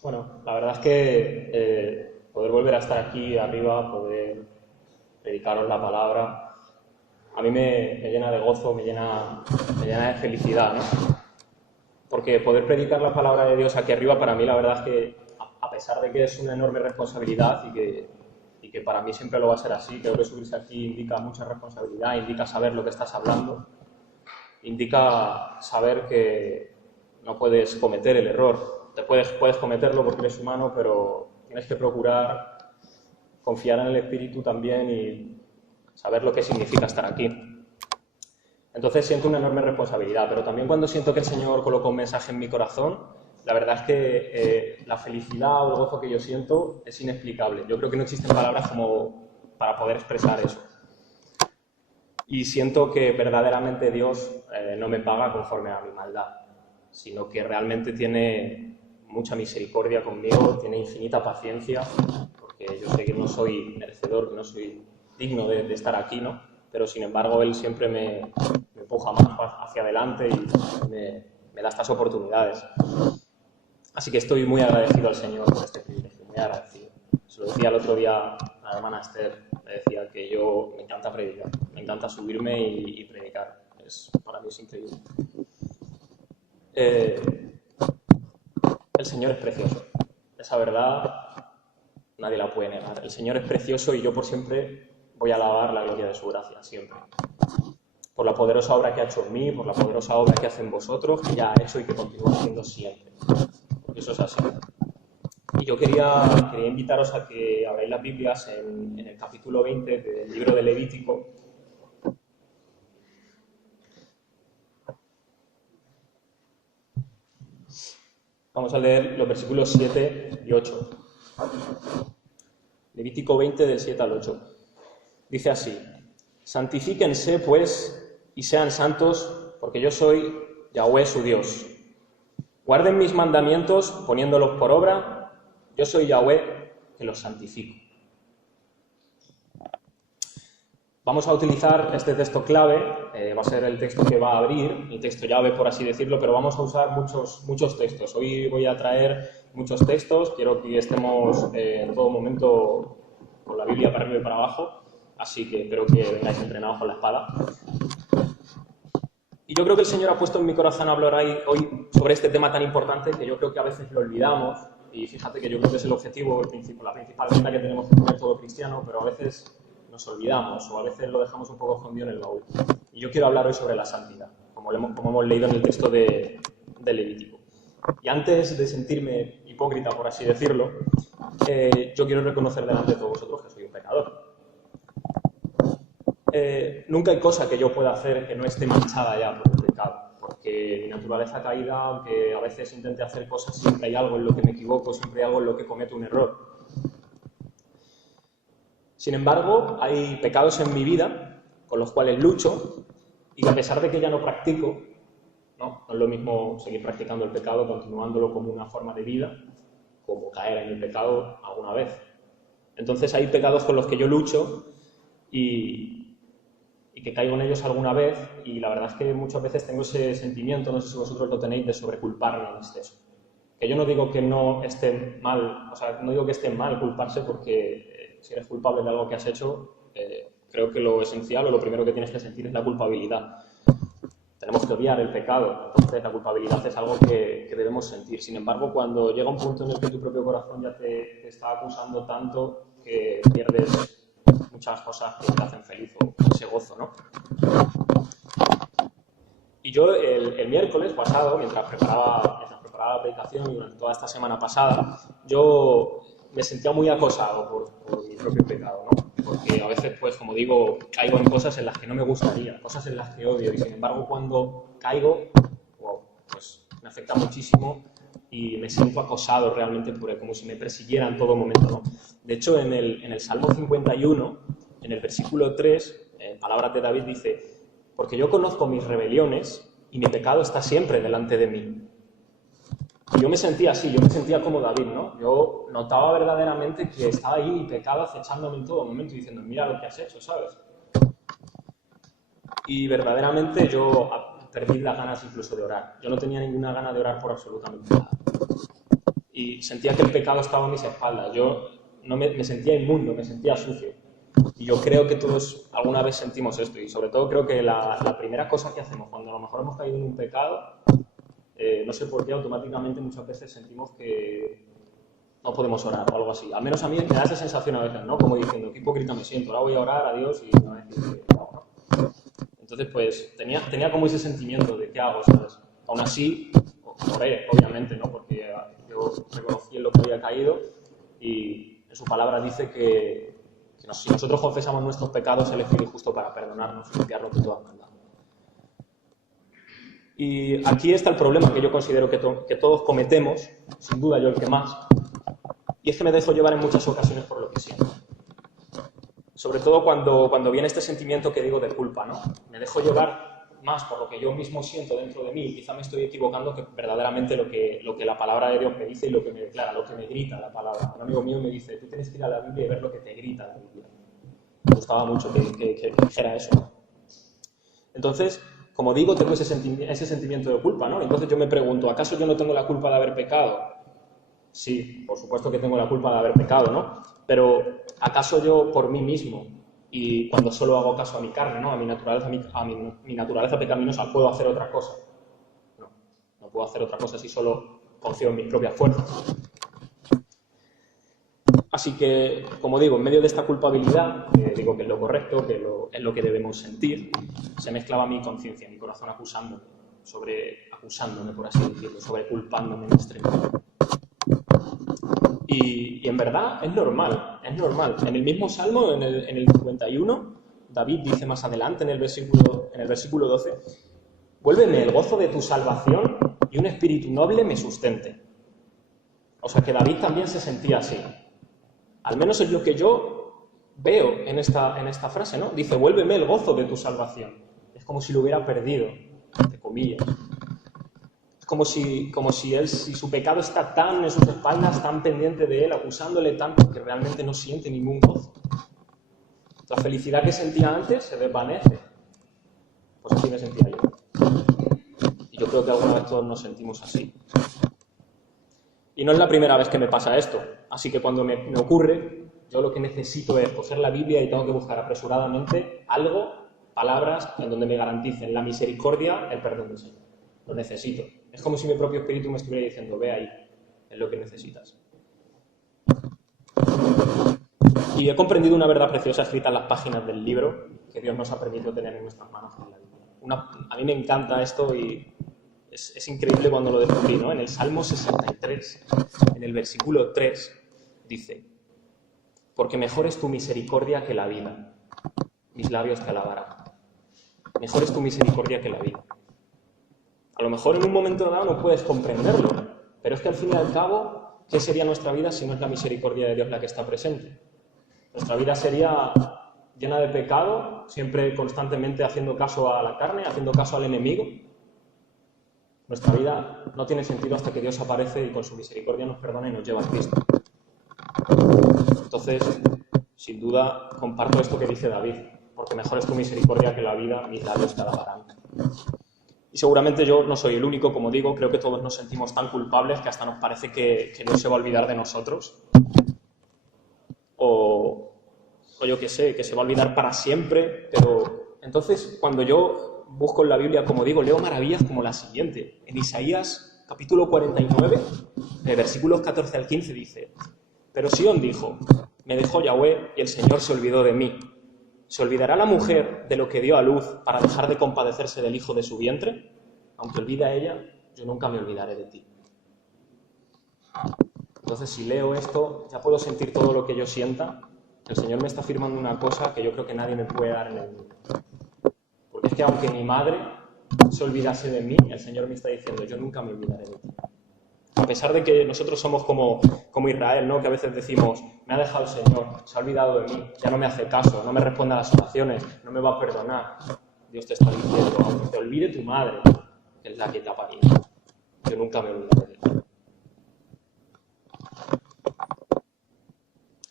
Bueno, la verdad es que poder volver a estar aquí arriba, poder predicaros la palabra, a mí me llena de gozo, me llena de felicidad, ¿no? Porque poder predicar la palabra de Dios aquí arriba, para mí la verdad es que, a pesar de que es una enorme responsabilidad y que para mí siempre lo va a ser así, creo que subirse aquí indica mucha responsabilidad, indica saber lo que estás hablando, indica saber que no puedes cometer el error. Puedes cometerlo porque eres humano, pero tienes que procurar confiar en el Espíritu también y saber lo que significa estar aquí. Entonces siento una enorme responsabilidad, pero también cuando siento que el Señor coloca un mensaje en mi corazón, la verdad es que la felicidad o el gozo que yo siento es inexplicable. Yo creo que no existen palabras como para poder expresar eso. Y siento que verdaderamente Dios no me paga conforme a mi maldad, sino que realmente tiene mucha misericordia conmigo, tiene infinita paciencia, porque yo sé que no soy merecedor, que no soy digno de estar aquí, ¿no? Pero sin embargo Él siempre me empuja más hacia adelante y me da estas oportunidades. Así que estoy muy agradecido al Señor por este privilegio, muy agradecido. Se lo decía el otro día a la hermana Esther, le decía que yo me encanta predicar, me encanta subirme y predicar. Para mí es increíble. El Señor es precioso. Esa verdad nadie la puede negar. El Señor es precioso y yo por siempre voy a alabar la gloria de su gracia, siempre. Por la poderosa obra que ha hecho en mí, por la poderosa obra que hace en vosotros, que ya ha hecho y que continúa haciendo siempre. Porque eso es así. Y yo quería invitaros a que abráis las Biblias en el capítulo 20 del libro de Levítico. Vamos a leer los versículos 7 y 8. Levítico 20, del 7 al 8. Dice así: santifíquense, pues, y sean santos, porque yo soy Yahweh su Dios. Guarden mis mandamientos poniéndolos por obra, yo soy Yahweh que los santifico. Vamos a utilizar este texto clave, va a ser el texto que va a abrir, el texto llave, por así decirlo, pero vamos a usar muchos textos. Hoy voy a traer muchos textos, quiero que estemos en todo momento con la Biblia para arriba y para abajo, así que espero que vengáis entrenados con la espada. Y yo creo que el Señor ha puesto en mi corazón hablar hoy sobre este tema tan importante que yo creo que a veces lo olvidamos, y fíjate que yo creo que es el objetivo, la principal meta que tenemos que tener todo cristiano, pero a veces nos olvidamos o a veces lo dejamos un poco escondido en el baúl. Y yo quiero hablar hoy sobre la santidad, como hemos leído en el texto de Levítico. Y antes de sentirme hipócrita, por así decirlo, yo quiero reconocer delante de todos vosotros que soy un pecador. Nunca hay cosa que yo pueda hacer que no esté manchada ya por el pecado, porque mi naturaleza caída, aunque a veces intente hacer cosas, siempre hay algo en lo que me equivoco, siempre hay algo en lo que cometo un error. Sin embargo, hay pecados en mi vida con los cuales lucho y que a pesar de que ya no practico, no es lo mismo seguir practicando el pecado, continuándolo como una forma de vida, como caer en el pecado alguna vez. Entonces hay pecados con los que yo lucho y que caigo en ellos alguna vez, y la verdad es que muchas veces tengo ese sentimiento, no sé si vosotros lo tenéis, de sobreculparme en exceso. Que yo no digo que no esté mal, o sea, no digo que esté mal culparse, porque si eres culpable de algo que has hecho, creo que lo esencial o lo primero que tienes que sentir es la culpabilidad. Tenemos que odiar el pecado, entonces la culpabilidad es algo que debemos sentir. Sin embargo, cuando llega un punto en el que tu propio corazón ya te está acusando tanto que pierdes muchas cosas que te hacen feliz o ese gozo, ¿no? Y yo el miércoles pasado, mientras preparaba la predicación y durante toda esta semana pasada, yo me sentía muy acosado por mi propio pecado, ¿no? Porque a veces, pues, como digo, caigo en cosas en las que no me gustaría, cosas en las que odio, y sin embargo cuando caigo, wow, pues me afecta muchísimo y me siento acosado realmente como si me persiguiera en todo momento, ¿no? De hecho, en el Salmo 51, en el versículo 3, en palabras de David dice: porque yo conozco mis rebeliones y mi pecado está siempre delante de mí. Y yo me sentía así, yo me sentía como David, ¿no? Yo notaba verdaderamente que estaba ahí mi pecado acechándome en todo momento, diciendo: mira lo que has hecho, ¿sabes? Y verdaderamente yo perdí las ganas incluso de orar. Yo no tenía ninguna gana de orar por absolutamente nada. y sentía que el pecado estaba a mis espaldas. Yo no me sentía inmundo, me sentía sucio. Y yo creo que todos alguna vez sentimos esto, y sobre todo creo que la primera cosa que hacemos cuando a lo mejor hemos caído en un pecado, no sé por qué, automáticamente muchas veces sentimos que no podemos orar o algo así. Al menos a mí me da esa sensación a veces, ¿no? Como diciendo, qué hipócrita me siento, ahora voy a orar a Dios y me va a decir que no. Entonces, pues, tenía como ese sentimiento de qué hago, ¿sabes? Aún así, oré, obviamente, ¿no? Porque yo reconocí en lo que había caído y en su palabra dice que si nosotros confesamos nuestros pecados, Él es fiel y justo para perdonarnos y limpiarnos de toda maldad. Y aquí está el problema que yo considero que todos cometemos, sin duda yo el que más, y es que me dejo llevar en muchas ocasiones por lo que siento. Sobre todo cuando viene este sentimiento que digo de culpa, ¿no? Me dejo llevar más por lo que yo mismo siento dentro de mí y quizá me estoy equivocando que verdaderamente lo que la palabra de Dios me dice y lo que me declara, lo que me grita la palabra. Un amigo mío me dice, tú tienes que ir a la Biblia y ver lo que te grita la Biblia. Me gustaba mucho que dijera eso, ¿no? Entonces, como digo, tengo ese sentimiento de culpa, ¿no? Entonces yo me pregunto, ¿acaso yo no tengo la culpa de haber pecado? Sí, por supuesto que tengo la culpa de haber pecado, ¿no? Pero ¿acaso yo por mí mismo y cuando solo hago caso a mi carne, ¿no? A mi naturaleza pecaminosa, puedo hacer otra cosa? No puedo hacer otra cosa si solo confío en mis propias fuerzas. Así que, como digo, en medio de esta culpabilidad, que digo que es lo correcto, que es lo que debemos sentir, se mezclaba mi conciencia, mi corazón acusándome, por así decirlo, sobre culpándome en extremo. Y en verdad es normal. En el mismo Salmo, en el 51, David dice más adelante, en el versículo 12, «Vuélveme el gozo de tu salvación y un espíritu noble me sustente». O sea que David también se sentía así. Al menos es lo que yo veo en esta frase, ¿no? Dice, «Vuélveme el gozo de tu salvación». Es como si lo hubiera perdido, entre comillas. Como si su pecado está tan en sus espaldas, tan pendiente de él, acusándole tanto que realmente no siente ningún gozo. La felicidad que sentía antes se desvanece. Pues así me sentía yo. Y yo creo que alguna vez todos nos sentimos así. Y no es la primera vez que me pasa esto. Así que cuando me ocurre, yo lo que necesito es coger la Biblia y tengo que buscar apresuradamente palabras en donde me garanticen la misericordia, el perdón del Señor. Lo necesito. Es como si mi propio espíritu me estuviera diciendo, ve ahí, es lo que necesitas. Y he comprendido una verdad preciosa escrita en las páginas del libro que Dios nos ha permitido tener en nuestras manos en la Biblia. A mí me encanta esto y es increíble cuando lo descubrí, ¿no? En el Salmo 63, en el versículo 3, dice, «Porque mejor es tu misericordia que la vida, mis labios te alabarán». Mejor es tu misericordia que la vida. A lo mejor en un momento dado no puedes comprenderlo, pero es que al fin y al cabo, ¿qué sería nuestra vida si no es la misericordia de Dios la que está presente? Nuestra vida sería llena de pecado, siempre constantemente haciendo caso a la carne, haciendo caso al enemigo. Nuestra vida no tiene sentido hasta que Dios aparece y con su misericordia nos perdona y nos lleva a Cristo. Entonces, sin duda, comparto esto que dice David, porque mejor es tu misericordia que la vida, mis labios te alabarán. Y seguramente yo no soy el único, como digo, creo que todos nos sentimos tan culpables que hasta nos parece que Dios se va a olvidar de nosotros. O yo qué sé, que se va a olvidar para siempre, pero entonces cuando yo busco en la Biblia, como digo, leo maravillas como la siguiente. En Isaías, capítulo 49, versículos 14 al 15, dice, «Pero Sión dijo, me dejó Yahweh y el Señor se olvidó de mí. ¿Se olvidará la mujer de lo que dio a luz para dejar de compadecerse del hijo de su vientre? Aunque olvide a ella, yo nunca me olvidaré de ti». Entonces, si leo esto, ya puedo sentir todo lo que yo sienta. El Señor me está afirmando una cosa que yo creo que nadie me puede dar en el mundo. Porque es que aunque mi madre se olvidase de mí, el Señor me está diciendo, yo nunca me olvidaré de ti. A pesar de que nosotros somos como Israel, ¿no? Que a veces decimos, me ha dejado el Señor, se ha olvidado de mí, ya no me hace caso, no me responde a las oraciones, no me va a perdonar. Dios te está diciendo, aunque te olvide tu madre, que es la que te ha parido, yo nunca me olvidaré de ti.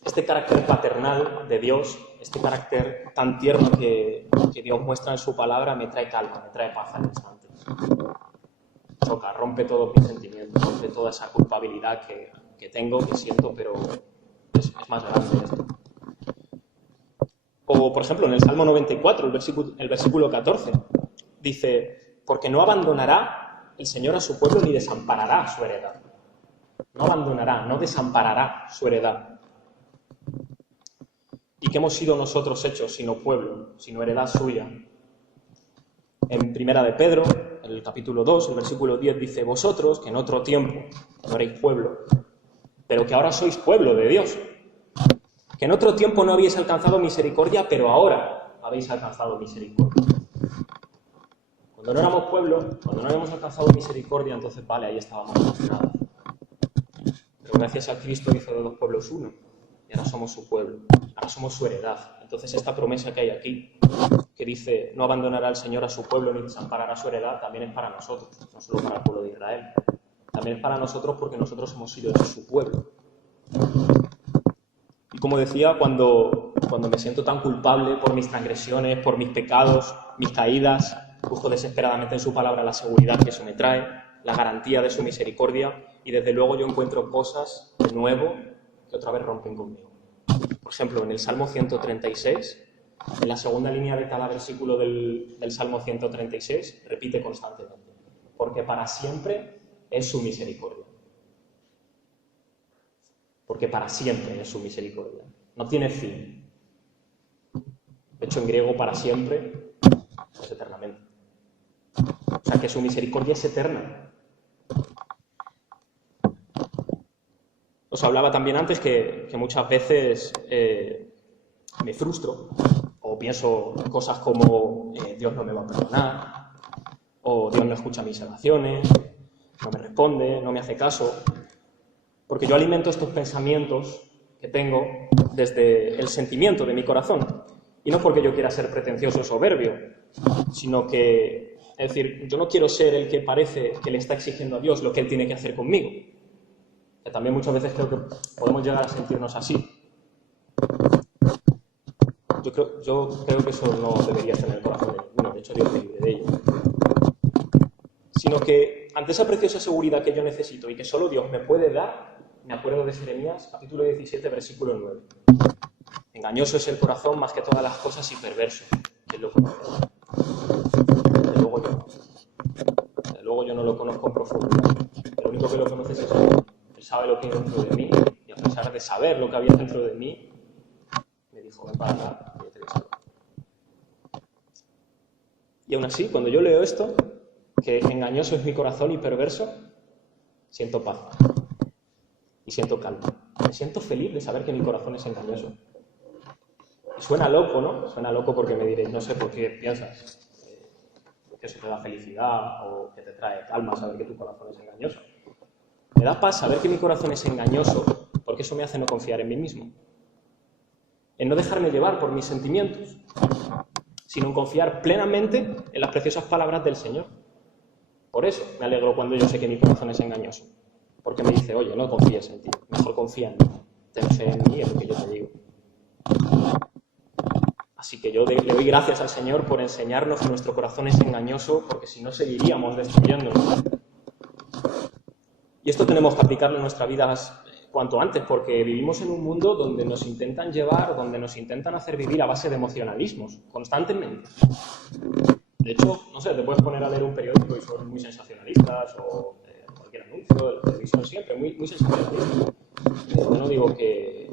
Este carácter paternal de Dios, este carácter tan tierno que Dios muestra en su palabra, me trae calma, me trae paz al instante. choca, rompe todos mis sentimientos, rompe toda esa culpabilidad que tengo, que siento, pero es más grande esto. O, por ejemplo, en el Salmo 94, el versículo 14, dice, porque no abandonará el Señor a su pueblo ni desamparará su heredad. No abandonará, no desamparará su heredad. ¿Y qué hemos sido nosotros hechos sino pueblo, sino heredad suya? En Primera de Pedro, en el capítulo 2, el versículo 10, dice, vosotros, que en otro tiempo no erais pueblo, pero que ahora sois pueblo de Dios, que en otro tiempo no habéis alcanzado misericordia, pero ahora habéis alcanzado misericordia. Cuando no éramos pueblo, cuando no habíamos alcanzado misericordia, entonces vale, ahí estábamos condenados. Pero gracias a Cristo hizo de los pueblos uno, y ahora somos su pueblo, ahora somos su heredad. Entonces esta promesa que hay aquí, que dice, no abandonará el Señor a su pueblo ni desamparará su heredad, también es para nosotros, no solo para el pueblo de Israel. También es para nosotros porque nosotros hemos sido hechos su pueblo. Y como decía, cuando me siento tan culpable por mis transgresiones, por mis pecados, mis caídas, busco desesperadamente en su palabra la seguridad que eso me trae, la garantía de su misericordia, y desde luego yo encuentro cosas de nuevo que otra vez rompen conmigo. Por ejemplo, en el Salmo 136, en la segunda línea de cada versículo del Salmo 136, repite constantemente, porque para siempre es su misericordia. Porque para siempre es su misericordia. No tiene fin. De hecho, en griego, para siempre es eternamente. O sea, que su misericordia es eterna. Os hablaba también antes que muchas veces me frustro o pienso cosas como Dios no me va a perdonar, o Dios no escucha mis oraciones, no me responde, no me hace caso. Porque yo alimento estos pensamientos que tengo desde el sentimiento de mi corazón. Y no porque yo quiera ser pretencioso o soberbio, sino que, es decir, yo no quiero ser el que parece que le está exigiendo a Dios lo que Él tiene que hacer conmigo. Que también muchas veces creo que podemos llegar a sentirnos así. Yo creo que eso no debería estar en el corazón de ninguno, de hecho Dios me libre de ello. Sino que ante esa preciosa seguridad que yo necesito y que solo Dios me puede dar, me acuerdo de Jeremías, capítulo 17, versículo 9. Engañoso es el corazón más que todas las cosas y perverso. ¿Quién lo conoce? Desde luego yo no lo conozco en profundidad. Lo único que lo conoce es Él. Él sabe lo que hay dentro de mí, y a pesar de saber lo que había dentro de mí, me dijo, ven para acá, y te deseo. Y aún así, cuando yo leo esto, que engañoso es mi corazón y perverso, siento paz. Y siento calma. Me siento feliz de saber que mi corazón es engañoso. Y suena loco, ¿no? Suena loco porque me diréis, no sé por qué piensas que eso te da felicidad o que te trae calma saber que tu corazón es engañoso. Me da paz saber que mi corazón es engañoso porque eso me hace no confiar en mí mismo. En no dejarme llevar por mis sentimientos, sino en confiar plenamente en las preciosas palabras del Señor. Por eso me alegro cuando yo sé que mi corazón es engañoso. Porque me dice, oye, no confíes en ti, mejor confía en mí. Ten fe en mí, es lo que yo te digo. Así que yo le doy gracias al Señor por enseñarnos que nuestro corazón es engañoso, porque si no seguiríamos destruyéndonos. Y esto tenemos que aplicarlo en nuestras vidas cuanto antes, porque vivimos en un mundo donde nos intentan llevar, donde nos intentan hacer vivir a base de emocionalismos, constantemente. De hecho, no sé, te puedes poner a leer un periódico y son muy sensacionalistas, o cualquier anuncio, de televisión siempre, muy sensacionalistas. Yo no digo que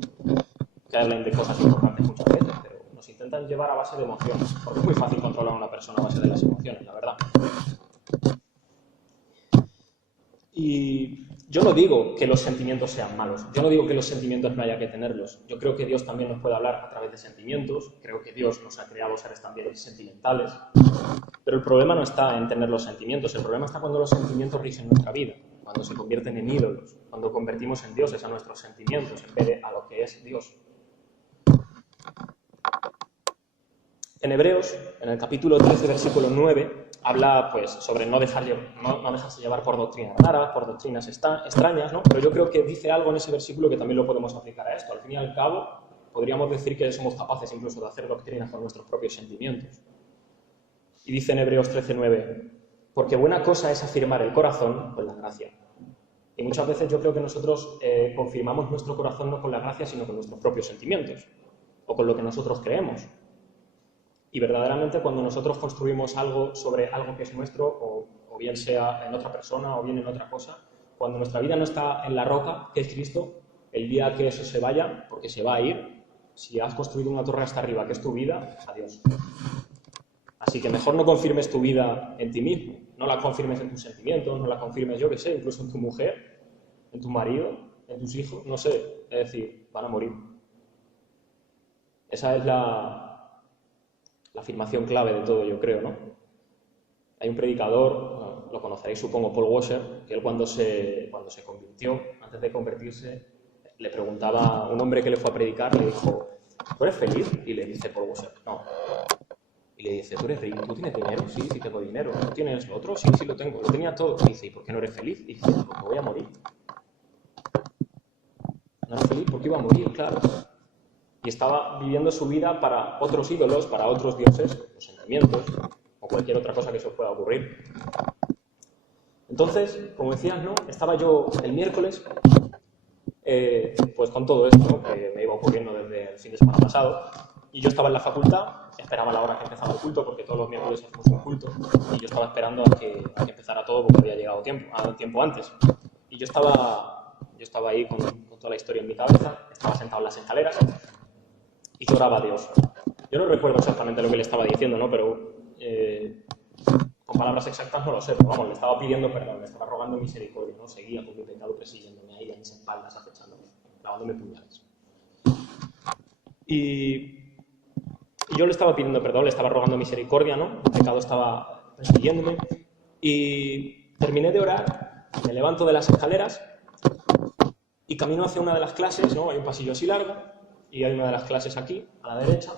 hablen de cosas importantes muchas veces, pero nos intentan llevar a base de emociones, porque es muy fácil controlar a una persona a base de las emociones, la verdad. Y yo no digo que los sentimientos sean malos, yo no digo que los sentimientos no haya que tenerlos. Yo creo que Dios también nos puede hablar a través de sentimientos, creo que Dios nos ha creado seres también sentimentales, pero el problema no está en tener los sentimientos, el problema está cuando los sentimientos rigen nuestra vida, cuando se convierten en ídolos, cuando convertimos en dioses a nuestros sentimientos en vez de a lo que es Dios. En Hebreos, en el capítulo 13, versículo 9, habla pues, sobre no dejarse llevar por doctrinas raras, por doctrinas extrañas, ¿no? Pero yo creo que dice algo en ese versículo que también lo podemos aplicar a esto. Al fin y al cabo, podríamos decir que somos capaces incluso de hacer doctrinas con nuestros propios sentimientos. Y dice en Hebreos 13, 9, Porque buena cosa es afirmar el corazón con la gracia. Y muchas veces yo creo que nosotros confirmamos nuestro corazón no con la gracia, sino con nuestros propios sentimientos, o con lo que nosotros creemos. Y verdaderamente cuando nosotros construimos algo sobre algo que es nuestro, o bien sea en otra persona o bien en otra cosa, cuando nuestra vida no está en la roca, que es Cristo, el día que eso se vaya, porque se va a ir, si has construido una torre hasta arriba, que es tu vida, adiós. Así que mejor no confirmes tu vida en ti mismo, no la confirmes en tus sentimientos, no la confirmes, yo qué sé, incluso en tu mujer, en tu marido, en tus hijos, no sé, es decir, van a morir. Esa es la afirmación clave de todo, yo creo, ¿no? Hay un predicador, lo conoceréis supongo, Paul Washer, que él cuando se convirtió, antes de convertirse, le preguntaba a un hombre que le fue a predicar, le dijo, ¿tú eres feliz? Y le dice Paul Washer, no. Y le dice, ¿tú eres rico? ¿Tú tienes dinero? Sí, sí tengo dinero. ¿Tú tienes lo otro? Sí, sí lo tengo. Lo tenía todo. Y dice, ¿y por qué no eres feliz? Y dice, porque voy a morir. ¿No eres feliz? Porque iba a morir, claro. Y estaba viviendo su vida para otros ídolos, para otros dioses, los sentimientos, o cualquier otra cosa que se os pueda ocurrir. Entonces, como decías, ¿no? Estaba yo el miércoles, pues con todo esto, ¿no? Que me iba ocurriendo desde el fin de semana pasado, y yo estaba en la facultad, esperaba la hora que empezaba el culto, porque todos los miércoles hacemos un culto, y yo estaba esperando a que empezara todo, porque había llegado tiempo antes. Y yo estaba ahí con toda la historia en mi cabeza, estaba sentado en las escaleras, y yo oraba a Dios. Yo no recuerdo exactamente lo que le estaba diciendo, ¿no? Pero con palabras exactas no lo sé, pero vamos, le estaba pidiendo perdón, le estaba rogando misericordia, ¿no? Seguía con mi pecado persiguiéndome ahí a mis espaldas, acechándome, clavándome puñales. Y yo le estaba pidiendo perdón, le estaba rogando misericordia, ¿no? El pecado estaba persiguiéndome. Y terminé de orar, me levanto de las escaleras y camino hacia una de las clases, ¿no? Hay un pasillo así largo y hay una de las clases aquí, a la derecha,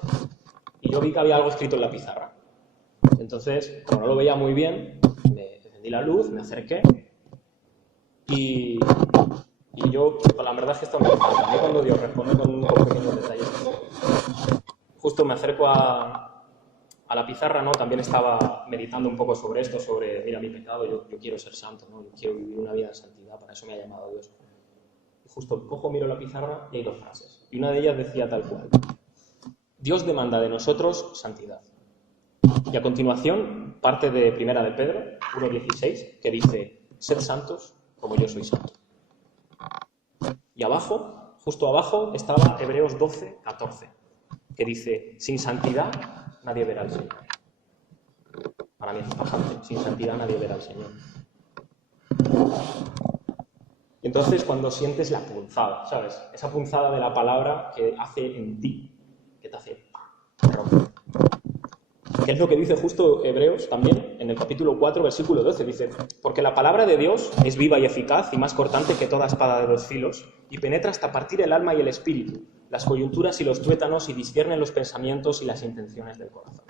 y yo vi que había algo escrito en la pizarra. Entonces, como no lo veía muy bien, me encendí la luz, me acerqué y yo, la verdad es que esto me encanta. A mí cuando Dios responde con pequeños detalles, justo me acerco a la pizarra, ¿no? También estaba meditando un poco sobre esto, sobre, mira, mi pecado, yo quiero ser santo, ¿no? Yo quiero vivir una vida de santidad, para eso me ha llamado Dios. Y justo cojo, miro la pizarra y hay dos frases. Y una de ellas decía tal cual: Dios demanda de nosotros santidad. Y a continuación, parte de Primera de Pedro, 1:16, que dice, sed santos como yo soy santo. Y abajo, justo abajo, estaba Hebreos 12:14, que dice, sin santidad nadie verá al Señor. Para mí es impactante, sin santidad nadie verá al Señor. Y entonces cuando sientes la punzada, ¿sabes? Esa punzada de la palabra que hace en ti, que te hace romper. Que es lo que dice justo Hebreos también, en el capítulo 4, versículo 12, dice, porque la palabra de Dios es viva y eficaz y más cortante que toda espada de 2 filos y penetra hasta partir el alma y el espíritu, las coyunturas y los tuétanos y discierne los pensamientos y las intenciones del corazón.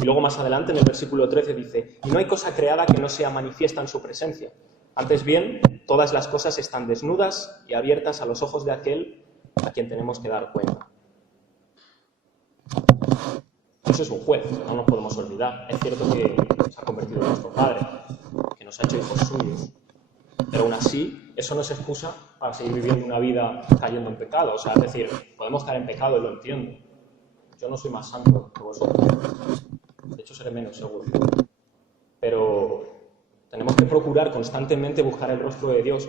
Y luego más adelante, en el versículo 13, dice, y no hay cosa creada que no sea manifiesta en su presencia. Antes bien, todas las cosas están desnudas y abiertas a los ojos de aquel a quien tenemos que dar cuenta. Eso es un juez, no nos podemos olvidar. Es cierto que se ha convertido en nuestro Padre, que nos ha hecho hijos suyos, pero aún así, eso no es excusa para seguir viviendo una vida cayendo en pecado. O sea, es decir, podemos caer en pecado y lo entiendo. Yo no soy más santo que vosotros. De hecho, seré menos seguro. Pero tenemos que procurar constantemente buscar el rostro de Dios,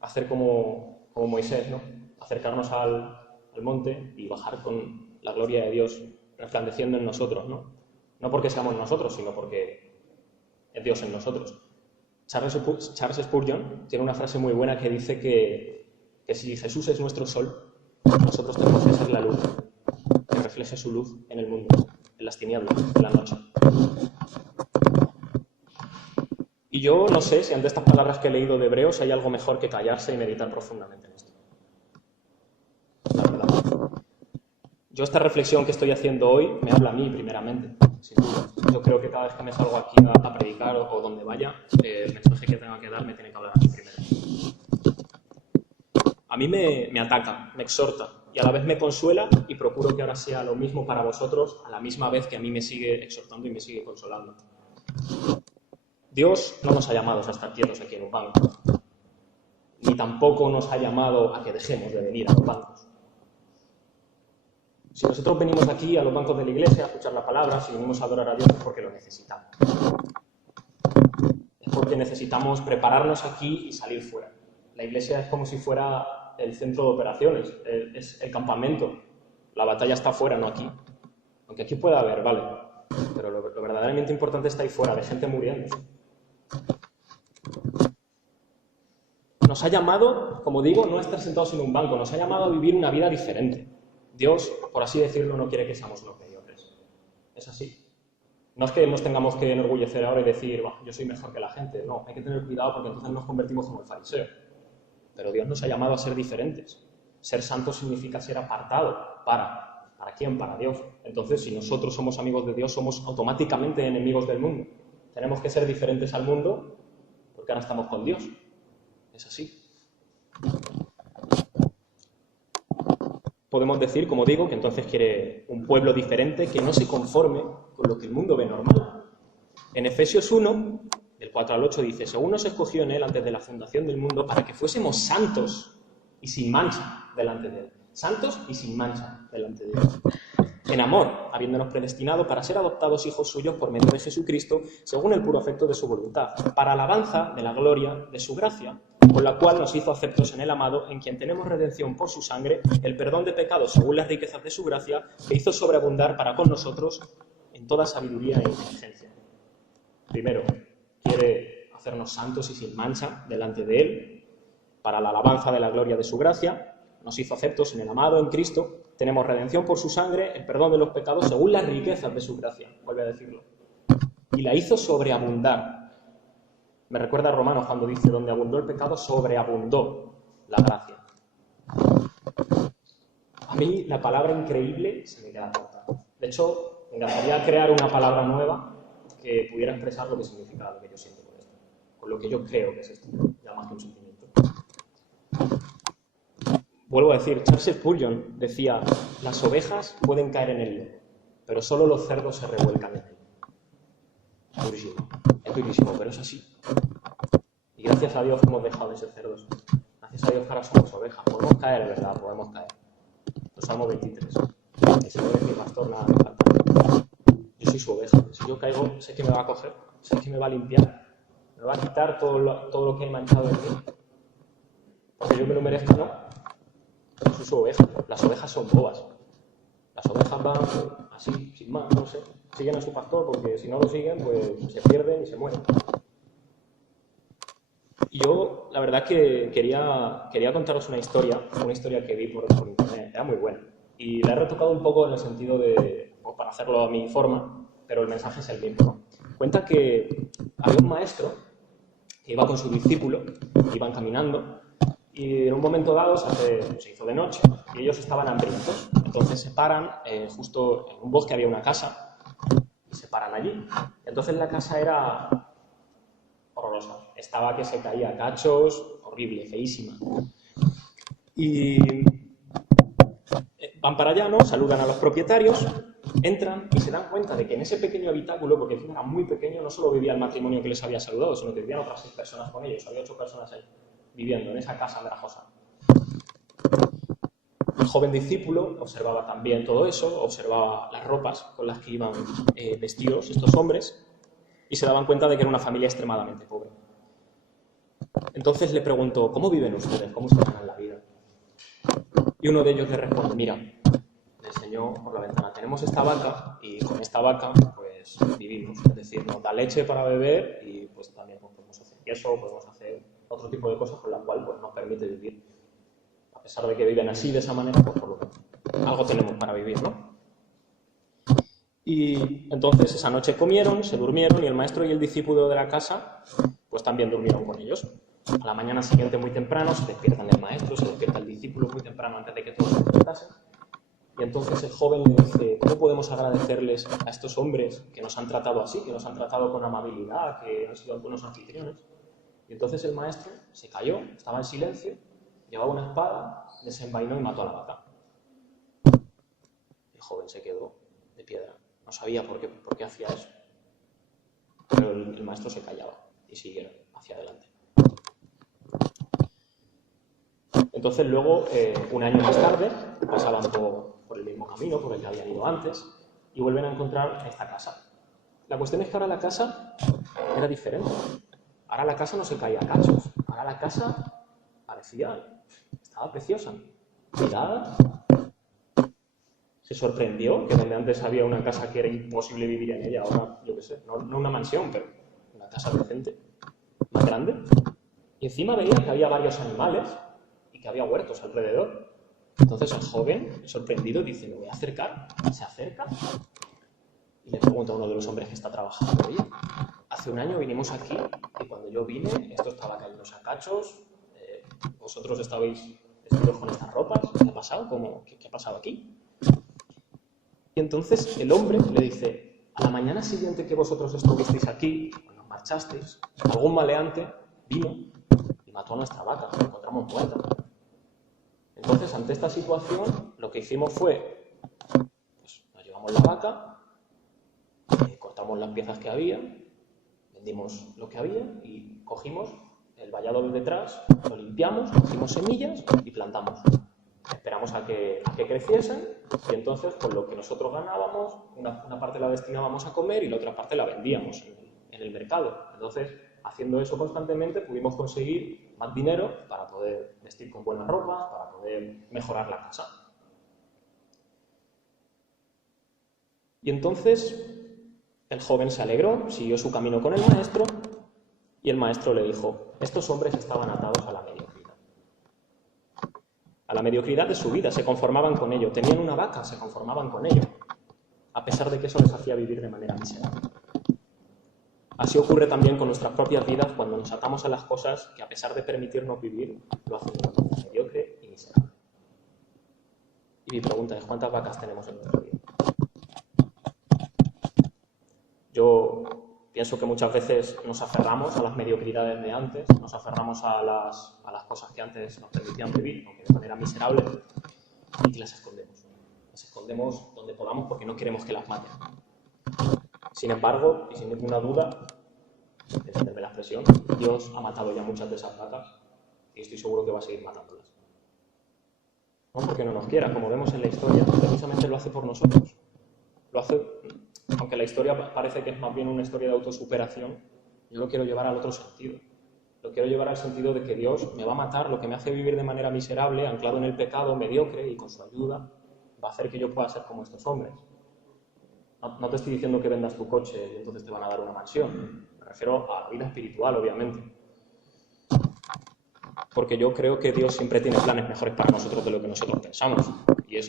hacer como Moisés, ¿no? Acercarnos al monte y bajar con la gloria de Dios resplandeciendo en nosotros, ¿no? No porque seamos nosotros, sino porque es Dios en nosotros. Charles Spurgeon tiene una frase muy buena que dice que si Jesús es nuestro sol, nosotros tenemos que ser la luz que refleje su luz en el mundo, en las tinieblas, en la noche. Y yo no sé si ante estas palabras que he leído de Hebreos hay algo mejor que callarse y meditar profundamente en esto. La verdad. Yo esta reflexión que estoy haciendo hoy me habla a mí primeramente, sin duda. Yo creo que cada vez que me salgo aquí a predicar o donde vaya, el mensaje que tenga que dar me tiene que hablar a mí primero. A mí me ataca, me exhorta y a la vez me consuela y procuro que ahora sea lo mismo para vosotros a la misma vez que a mí me sigue exhortando y me sigue consolando. Dios no nos ha llamado a estar quietos aquí en un banco, ni tampoco nos ha llamado a que dejemos de venir a los bancos. Si nosotros venimos aquí a los bancos de la iglesia a escuchar la palabra, si venimos a adorar a Dios, es porque lo necesitamos. Es porque necesitamos prepararnos aquí y salir fuera. La iglesia es como si fuera el centro de operaciones, es el campamento. La batalla está fuera, no aquí. Aunque aquí pueda haber, vale. Pero lo verdaderamente importante está ahí fuera, de gente muriendo. Nos ha llamado, como digo, no a estar sentados en un banco, nos ha llamado a vivir una vida diferente. Dios, por así decirlo, no quiere que seamos unos mediocres. Es así. No es que nos tengamos que enorgullecer ahora y decir, yo soy mejor que la gente. No, hay que tener cuidado porque entonces nos convertimos como el fariseo. Pero Dios nos ha llamado a ser diferentes. Ser santo significa ser apartado. ¿Para quién? Para Dios. Entonces, si nosotros somos amigos de Dios, somos automáticamente enemigos del mundo. Tenemos que ser diferentes al mundo porque ahora estamos con Dios. Es así. Podemos decir, como digo, que entonces quiere un pueblo diferente que no se conforme con lo que el mundo ve normal. En Efesios 1, del 4 al 8, dice: según nos escogió en él antes de la fundación del mundo para que fuésemos santos y sin mancha delante de él. Santos y sin mancha delante de él. En amor, habiéndonos predestinado para ser adoptados hijos suyos por medio de Jesucristo, según el puro afecto de su voluntad, para alabanza de la gloria de su gracia, con la cual nos hizo aceptos en el amado, en quien tenemos redención por su sangre, el perdón de pecados según las riquezas de su gracia, que hizo sobreabundar para con nosotros en toda sabiduría e inteligencia. Primero, quiere hacernos santos y sin mancha delante de él, para la alabanza de la gloria de su gracia, nos hizo aceptos en el amado, en Cristo, tenemos redención por su sangre, el perdón de los pecados según las riquezas de su gracia, vuelve a decirlo. Y la hizo sobreabundar. Me recuerda a Romanos cuando dice, donde abundó el pecado, sobreabundó la gracia. A mí la palabra increíble se me queda corta. De hecho, me encantaría crear una palabra nueva que pudiera expresar lo que significa lo que yo siento con esto, con lo que yo creo que es esto, ya más que un sentimiento. Vuelvo a decir, Charles Spurgeon decía, las ovejas pueden caer en el lodo, pero solo los cerdos se revuelcan en él. Es durísimo, pero es así. Y gracias a Dios hemos dejado de ser cerdos. Gracias a Dios que ahora somos ovejas. Podemos caer, ¿verdad? Podemos caer. Los Salmos 23. El Señor es mi pastor, nada me falta. Yo soy su oveja. Si yo caigo, sé que me va a coger, sé que me va a limpiar, me va a quitar todo lo que he manchado de mí. Porque yo me lo merezco, ¿no? Yo soy su oveja. Las ovejas son bobas. Las ovejas van así, sin más, no sé. Siguen a su pastor porque si no lo siguen, pues se pierden y se mueren. Y yo, la verdad que quería contaros una historia que vi por internet. Era muy buena. Y la he retocado un poco en el sentido de, pues, para hacerlo a mi forma, pero el mensaje es el mismo, ¿no? Cuenta que había un maestro que iba con su discípulo, iban caminando, y en un momento dado se hizo de noche y ellos estaban hambrientos. Entonces se paran, justo en un bosque había una casa, y se paran allí. Entonces la casa era horrorosa. Estaba que se caía a cachos, horrible, feísima. Y van para allá, ¿no? Saludan a los propietarios, entran y se dan cuenta de que en ese pequeño habitáculo, porque encima era muy pequeño, no solo vivía el matrimonio que les había saludado, sino que vivían otras 6 personas con ellos, había 8 personas ahí, viviendo en esa casa andrajosa. El joven discípulo observaba también todo eso, observaba las ropas con las que iban vestidos estos hombres y se daban cuenta de que era una familia extremadamente pobre. Entonces le preguntó, ¿cómo viven ustedes? ¿Cómo se ganan la vida? Y uno de ellos le responde, mira, le enseñó por la ventana, tenemos esta vaca y con esta vaca pues vivimos, es decir, nos da leche para beber y pues también pues, podemos hacer queso, podemos hacer otro tipo de cosas con la cual pues, nos permite vivir. A pesar de que viven así, de esa manera, pues por lo menos algo tenemos para vivir, ¿no? Y entonces esa noche comieron, se durmieron y el maestro y el discípulo de la casa pues también durmieron con ellos. A la mañana siguiente muy temprano se despiertan el maestro, se despierta el discípulo muy temprano antes de que todos se despertasen. Y entonces el joven le dice, ¿cómo podemos agradecerles a estos hombres que nos han tratado así, que nos han tratado con amabilidad, que han sido buenos anfitriones? Y entonces el maestro se calló, estaba en silencio, llevaba una espada, desenvainó y mató a la vaca. El joven se quedó de piedra. No sabía por qué hacía eso. Pero el el maestro se callaba y siguieron hacia adelante. Entonces luego, un año más tarde, pasaban por el mismo camino por el que habían ido antes y vuelven a encontrar esta casa. La cuestión es que ahora la casa era diferente. Ahora la casa no se caía a cachos. Ahora la casa estaba preciosa. Mirada. Se sorprendió que donde antes había una casa que era imposible vivir en ella, ahora, yo qué sé, no una mansión, pero una casa decente, más grande. Y encima veía que había varios animales y que había huertos alrededor. Entonces el joven, sorprendido, dice, me voy a acercar. Se acerca y le pregunta a uno de los hombres que está trabajando, oye, hace un año vinimos aquí y cuando yo vine esto estaba cayéndose a cachos, vosotros estabais vestidos con estas ropas, ¿qué ha pasado? ¿Qué ha pasado aquí? Y entonces el hombre le dice, a la mañana siguiente que vosotros estuvisteis aquí, cuando marchasteis, algún maleante vino y mató a nuestra vaca, la encontramos muerta. Entonces, ante esta situación, lo que hicimos fue, pues, nos llevamos la vaca, cortamos las piezas que había, vendimos lo que había y cogimos el vallado de detrás, lo limpiamos, cogimos semillas y plantamos. Esperamos a que creciesen y entonces, con lo que nosotros ganábamos, una parte la destinábamos a comer y la otra parte la vendíamos en el mercado. Entonces, haciendo eso constantemente, pudimos conseguir más dinero para poder vestir con buenas ropas, para poder mejorar la casa. Y entonces, el joven se alegró, siguió su camino con el maestro y el maestro le dijo, estos hombres estaban atados a la mediocridad. A la mediocridad de su vida, se conformaban con ello. Tenían una vaca, se conformaban con ello, a pesar de que eso les hacía vivir de manera miserable. Así ocurre también con nuestras propias vidas cuando nos atamos a las cosas que, a pesar de permitirnos vivir, lo hacen de una manera mediocre y miserable. Y mi pregunta es, ¿cuántas vacas tenemos en nuestra vida? Yo pienso que muchas veces nos aferramos a las mediocridades de antes, nos aferramos a las cosas que antes nos permitían vivir, aunque de manera miserable, y que las escondemos. Las escondemos donde podamos porque no queremos que las maten. Sin embargo, y sin ninguna duda, entenderme la expresión, Dios ha matado ya muchas de esas vacas y estoy seguro que va a seguir matándolas. No porque no nos quiera, como vemos en la historia, precisamente lo hace por nosotros. Lo hace, aunque la historia parece que es más bien una historia de autosuperación, yo lo quiero llevar al otro sentido. Lo quiero llevar al sentido de que Dios me va a matar lo que me hace vivir de manera miserable, anclado en el pecado, mediocre, y con su ayuda va a hacer que yo pueda ser como estos hombres. No te estoy diciendo que vendas tu coche y entonces te van a dar una mansión. Me refiero a la vida espiritual, obviamente. Porque yo creo que Dios siempre tiene planes mejores para nosotros de lo que nosotros pensamos. Y es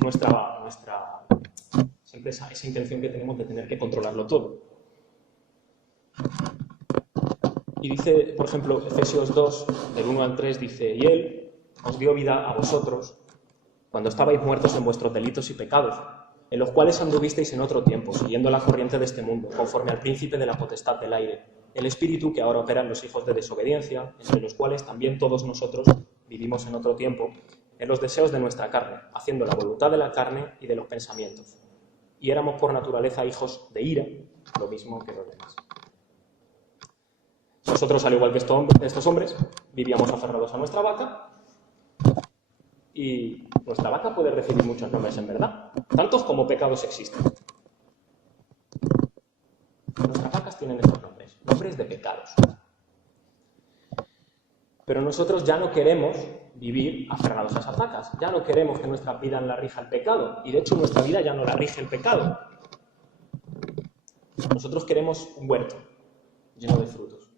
siempre esa intención que tenemos de tener que controlarlo todo. Y dice, por ejemplo, Efesios 2, del 1 al 3, dice, y Él os dio vida a vosotros cuando estabais muertos en vuestros delitos y pecados, en los cuales anduvisteis en otro tiempo, siguiendo la corriente de este mundo, conforme al príncipe de la potestad del aire, el espíritu que ahora opera en los hijos de desobediencia, entre los cuales también todos nosotros vivimos en otro tiempo, en los deseos de nuestra carne, haciendo la voluntad de la carne y de los pensamientos. Y éramos por naturaleza hijos de ira, lo mismo que los demás. Nosotros, al igual que estos hombres, vivíamos aferrados a nuestra vaca, y nuestra vaca puede recibir muchos nombres en verdad, tantos como pecados existen. Nuestras vacas tienen estos nombres, nombres de pecados. Pero nosotros ya no queremos vivir aferrados a esas vacas, ya no queremos que nuestra vida la rija el pecado, y de hecho nuestra vida ya no la rige el pecado. Nosotros queremos un huerto lleno de frutos.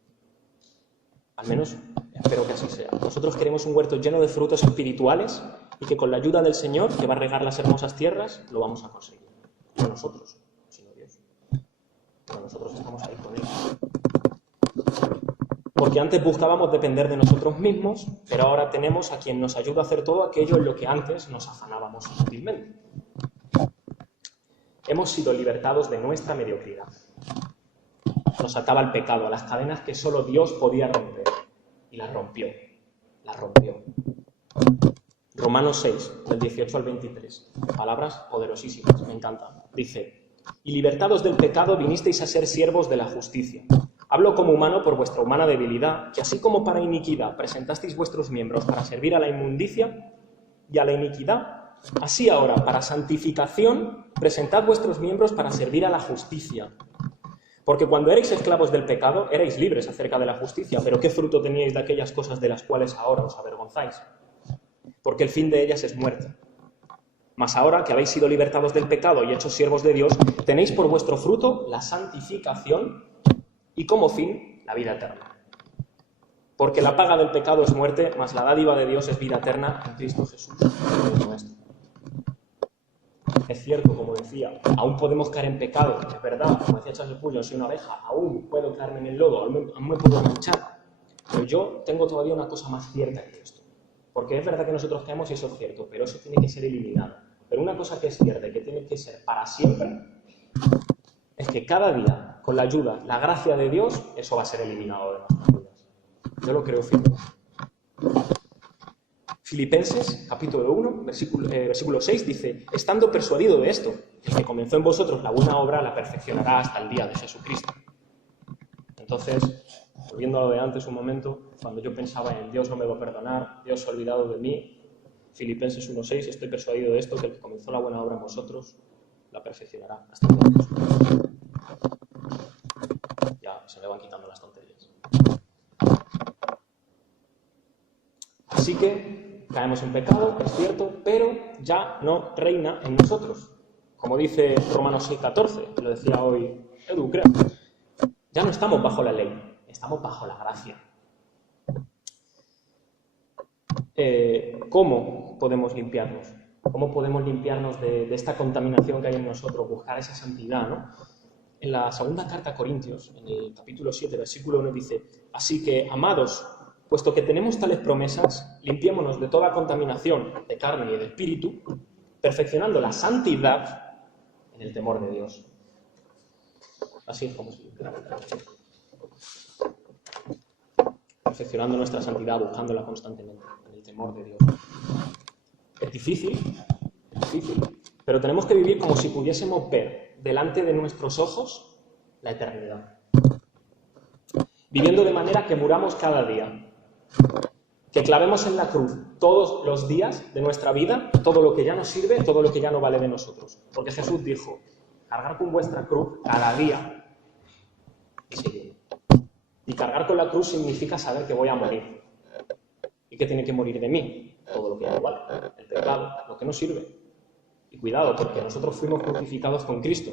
Al menos espero que así sea. Nosotros queremos un huerto lleno de frutos espirituales y que con la ayuda del Señor, que va a regar las hermosas tierras, lo vamos a conseguir. No nosotros, sino Dios. Pero nosotros estamos ahí con Él. Porque antes buscábamos depender de nosotros mismos, pero ahora tenemos a quien nos ayuda a hacer todo aquello en lo que antes nos afanábamos inútilmente. Hemos sido libertados de nuestra mediocridad. Nos ataba el pecado, a las cadenas que solo Dios podía romper. Y las rompió. Las rompió. Romanos 6, del 18 al 23. Palabras poderosísimas, me encantan. Dice, y libertados del pecado vinisteis a ser siervos de la justicia. Hablo como humano por vuestra humana debilidad, que así como para iniquidad presentasteis vuestros miembros para servir a la inmundicia y a la iniquidad, así ahora, para santificación, presentad vuestros miembros para servir a la justicia. Porque cuando erais esclavos del pecado, erais libres acerca de la justicia, pero ¿qué fruto teníais de aquellas cosas de las cuales ahora os avergonzáis? Porque el fin de ellas es muerte. Mas ahora que habéis sido libertados del pecado y hechos siervos de Dios, tenéis por vuestro fruto la santificación y como fin la vida eterna. Porque la paga del pecado es muerte, mas la dádiva de Dios es vida eterna en Cristo Jesús, Señor nuestro. Es cierto, como decía, aún podemos caer en pecado, es verdad, como decía Charles Spurgeon, soy una abeja, aún puedo caerme en el lodo, aún me puedo manchar, pero yo tengo todavía una cosa más cierta que esto, porque es verdad que nosotros caemos y eso es cierto, pero eso tiene que ser eliminado. Pero una cosa que es cierta y que tiene que ser para siempre, es que cada día, con la ayuda, la gracia de Dios, eso va a ser eliminado de nuestras vidas. Yo lo creo firme. Filipenses, capítulo 1, versículo 6, dice: estando persuadido de esto, el que comenzó en vosotros la buena obra la perfeccionará hasta el día de Jesucristo. Entonces, volviendo a lo de antes un momento, cuando yo pensaba en Dios no me va a perdonar, Dios se ha olvidado de mí, Filipenses 1:6, estoy persuadido de esto, que el que comenzó la buena obra en vosotros la perfeccionará hasta el día de Jesucristo. Ya se me van quitando las tonterías. Así que caemos en pecado, es cierto, pero ya no reina en nosotros. Como dice Romanos 6:14, lo decía hoy Edu, creo. Ya no estamos bajo la ley, estamos bajo la gracia. ¿Cómo podemos limpiarnos? ¿Cómo podemos limpiarnos de esta contaminación que hay en nosotros? Buscar esa santidad, ¿no? En la segunda carta a Corintios, en el capítulo 7, versículo 1, dice: así que, amados, puesto que tenemos tales promesas, limpiémonos de toda contaminación de carne y de espíritu, perfeccionando la santidad en el temor de Dios. Así es como se limpia. Perfeccionando nuestra santidad, buscándola constantemente en el temor de Dios. Es difícil, pero tenemos que vivir como si pudiésemos ver delante de nuestros ojos la eternidad. Viviendo de manera que muramos cada día. Que clavemos en la cruz todos los días de nuestra vida todo lo que ya nos sirve, todo lo que ya no vale de nosotros. Porque Jesús dijo: cargar con vuestra cruz cada día y seguir. Y cargar con la cruz significa saber que voy a morir. ¿Y que tiene que morir de mí? Todo lo que ya no vale, el pecado, lo que no sirve. Y cuidado, porque nosotros fuimos crucificados con Cristo.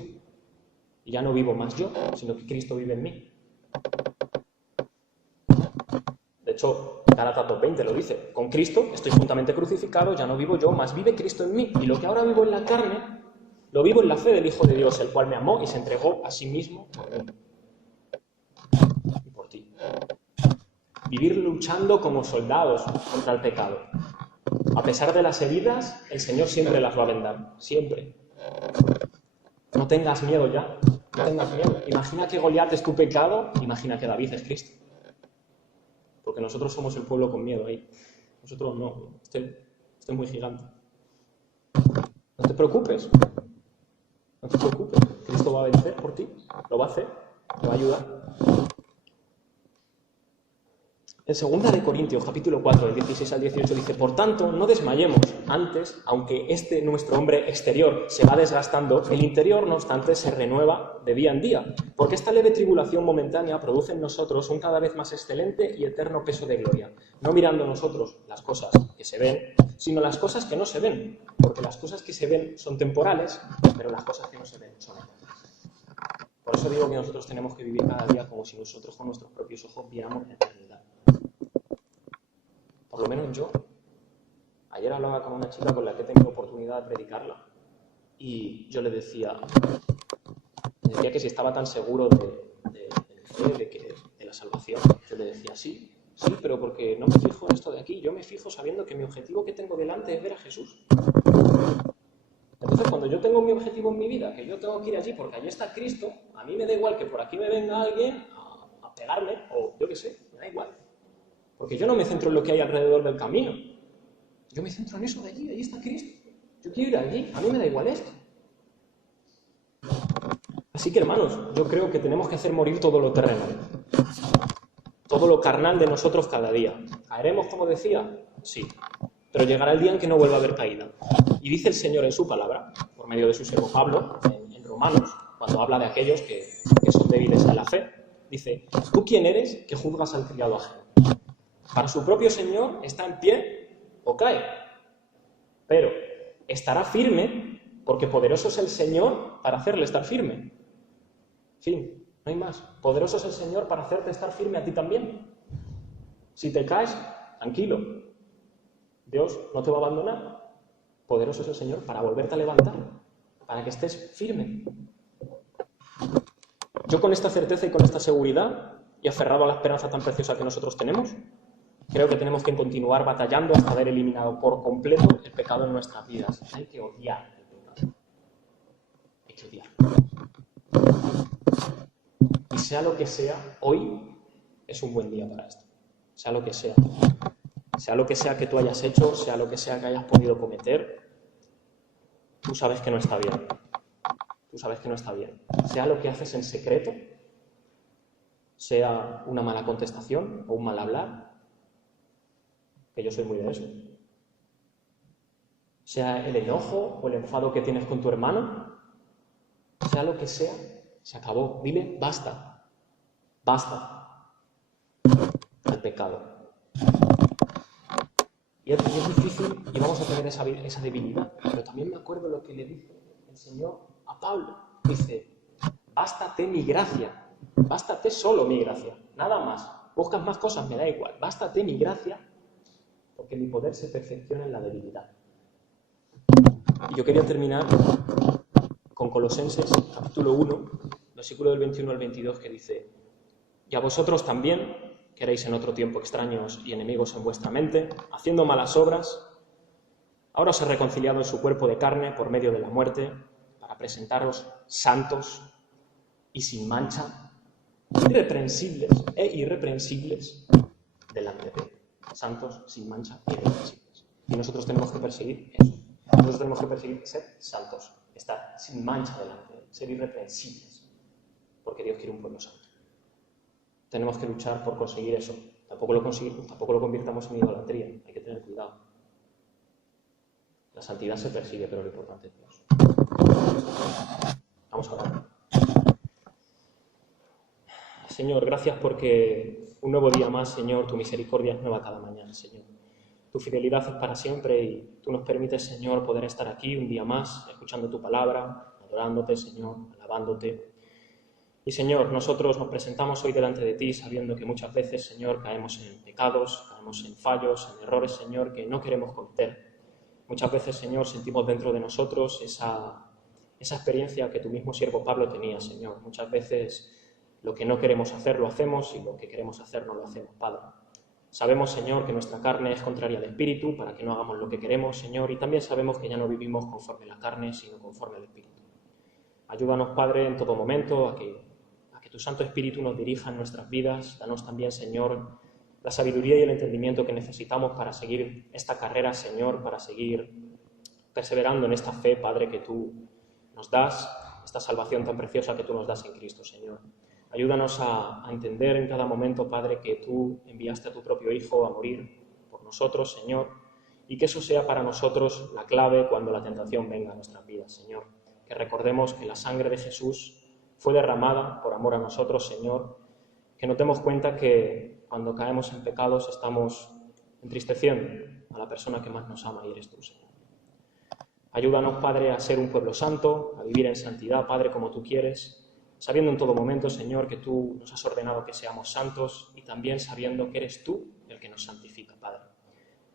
Y ya no vivo más yo, sino que Cristo vive en mí. De hecho, Gálatas 2:20 lo dice: con Cristo estoy juntamente crucificado, ya no vivo yo, mas vive Cristo en mí. Y lo que ahora vivo en la carne, lo vivo en la fe del Hijo de Dios, el cual me amó y se entregó a sí mismo por mí. Y por ti. Vivir luchando como soldados contra el pecado. A pesar de las heridas, el Señor siempre las va a vendar. Siempre. No tengas miedo ya. No tengas miedo. Imagina que Goliat es tu pecado, imagina que David es Cristo. Porque nosotros somos el pueblo con miedo ahí. Nosotros no. Este es muy gigante. No te preocupes. No te preocupes. Cristo va a vencer por ti. Lo va a hacer. Te va a ayudar. En 2 Corintios, capítulo 4, del 16 al 18, dice: por tanto, no desmayemos. Antes, aunque nuestro hombre exterior se va desgastando, el interior, no obstante, se renueva de día en día. Porque esta leve tribulación momentánea produce en nosotros un cada vez más excelente y eterno peso de gloria. No mirando nosotros las cosas que se ven, sino las cosas que no se ven. Porque las cosas que se ven son temporales, pero las cosas que no se ven son eternas. Por eso digo que nosotros tenemos que vivir cada día como si nosotros con nuestros propios ojos viéramos la eternidad. Por lo menos yo. Ayer hablaba con una chica con la que he tenido oportunidad de predicarla y yo le decía que si estaba tan seguro de la salvación. Yo le decía: sí, pero porque no me fijo en esto de aquí. Yo me fijo sabiendo que mi objetivo que tengo delante es ver a Jesús. Entonces, cuando yo tengo mi objetivo en mi vida, que yo tengo que ir allí porque allí está Cristo, a mí me da igual que por aquí me venga alguien a pegarme, o yo qué sé, me da igual. Porque yo no me centro en lo que hay alrededor del camino. Yo me centro en eso de allí, allí está Cristo. Yo quiero ir allí, a mí me da igual esto. Así que, hermanos, yo creo que tenemos que hacer morir todo lo terrenal. todo lo carnal de nosotros cada día. ¿Caeremos, como decía? Sí. Pero llegará el día en que no vuelva a haber caída. Y dice el Señor en su palabra, por medio de su siervo Pablo, en Romanos, cuando habla de aquellos que son débiles en la fe, dice: ¿tú quién eres que juzgas al criado ajeno? Para su propio Señor está en pie o cae. Pero estará firme porque poderoso es el Señor para hacerle estar firme. En fin, no hay más. Poderoso es el Señor para hacerte estar firme a ti también. Si te caes, tranquilo. Dios no te va a abandonar. Poderoso es el Señor para volverte a levantar, para que estés firme. Yo con esta certeza y con esta seguridad, y aferrado a la esperanza tan preciosa que nosotros tenemos, creo que tenemos que continuar batallando hasta haber eliminado por completo el pecado en nuestras vidas. Hay que odiar el pecado. Hay que odiarlo. Y sea lo que sea, hoy es un buen día para esto. Sea lo que sea. Sea lo que sea que tú hayas hecho, sea lo que sea que hayas podido cometer, tú sabes que no está bien. Tú sabes que no está bien. Sea lo que haces en secreto, sea una mala contestación o un mal hablar, que yo soy muy de eso. Sea el enojo o el enfado que tienes con tu hermano, sea lo que sea, se acabó. Dile, basta. Basta al pecado. Y es difícil y vamos a tener esa debilidad. Pero también me acuerdo lo que le dice el Señor a Pablo. Dice: bástate mi gracia. Bástate solo mi gracia. Nada más. Buscas más cosas, me da igual. Bástate mi gracia, porque mi poder se perfecciona en la debilidad. Y yo quería terminar con Colosenses, capítulo 1, versículo del 21 al 22, que dice: y a vosotros también, que erais en otro tiempo extraños y enemigos en vuestra mente, haciendo malas obras, ahora os he reconciliado en su cuerpo de carne por medio de la muerte, para presentaros santos y sin mancha, irreprensibles delante de Él. Santos, sin mancha y irreprensibles. Y nosotros tenemos que perseguir eso. Nosotros tenemos que perseguir ser santos, estar sin mancha delante de Él, ser irreprensibles, porque Dios quiere un pueblo santo. Tenemos que luchar por conseguir eso. Tampoco lo convirtamos en idolatría. Hay que tener cuidado. La santidad se persigue, pero lo importante es Dios. Vamos a orar. Señor, gracias porque un nuevo día más, Señor, tu misericordia es nueva cada mañana, Señor. Tu fidelidad es para siempre y tú nos permites, Señor, poder estar aquí un día más, escuchando tu palabra, adorándote, Señor, alabándote. Y, Señor, nosotros nos presentamos hoy delante de ti sabiendo que muchas veces, Señor, caemos en pecados, caemos en fallos, en errores, Señor, que no queremos cometer. Muchas veces, Señor, sentimos dentro de nosotros esa experiencia que tu mismo siervo Pablo tenía, Señor. Muchas veces lo que no queremos hacer lo hacemos y lo que queremos hacer no lo hacemos, Padre. Sabemos, Señor, que nuestra carne es contraria al Espíritu para que no hagamos lo que queremos, Señor, y también sabemos que ya no vivimos conforme a la carne, sino conforme al Espíritu. Ayúdanos, Padre, en todo momento a que tu Santo Espíritu nos dirija en nuestras vidas. Danos también, Señor, la sabiduría y el entendimiento que necesitamos para seguir esta carrera, Señor, para seguir perseverando en esta fe, Padre, que tú nos das, esta salvación tan preciosa que tú nos das en Cristo, Señor. Ayúdanos a entender en cada momento, Padre, que tú enviaste a tu propio Hijo a morir por nosotros, Señor, y que eso sea para nosotros la clave cuando la tentación venga a nuestras vidas, Señor. Que recordemos que la sangre de Jesús fue derramada por amor a nosotros, Señor, que nos demos cuenta que cuando caemos en pecados estamos entristeciendo a la persona que más nos ama y eres tú, Señor. Ayúdanos, Padre, a ser un pueblo santo, a vivir en santidad, Padre, como tú quieres, sabiendo en todo momento, Señor, que tú nos has ordenado que seamos santos y también sabiendo que eres tú el que nos santifica, Padre.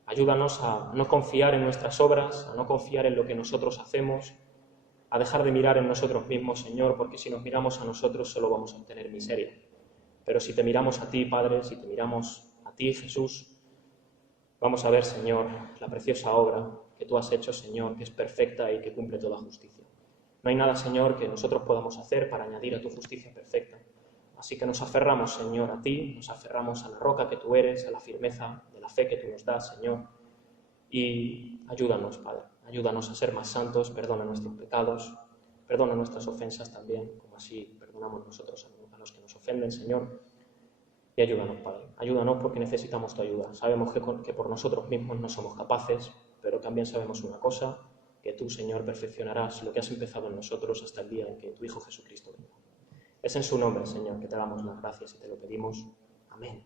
Ayúdanos a no confiar en nuestras obras, a no confiar en lo que nosotros hacemos, a dejar de mirar en nosotros mismos, Señor, porque si nos miramos a nosotros solo vamos a obtener miseria. Pero si te miramos a ti, Padre, si te miramos a ti, Jesús, vamos a ver, Señor, la preciosa obra que tú has hecho, Señor, que es perfecta y que cumple toda justicia. No hay nada, Señor, que nosotros podamos hacer para añadir a tu justicia perfecta. Así que nos aferramos, Señor, a ti, nos aferramos a la roca que tú eres, a la firmeza de la fe que tú nos das, Señor. Y ayúdanos, Padre, ayúdanos a ser más santos, perdona nuestros pecados, perdona nuestras ofensas también, como así perdonamos nosotros a los que nos ofenden, Señor. Y ayúdanos, Padre. Ayúdanos porque necesitamos tu ayuda. Sabemos que por nosotros mismos no somos capaces, pero también sabemos una cosa, que tú, Señor, perfeccionarás lo que has empezado en nosotros hasta el día en que tu Hijo Jesucristo venga. Es en su nombre, Señor, que te damos las gracias y te lo pedimos. Amén.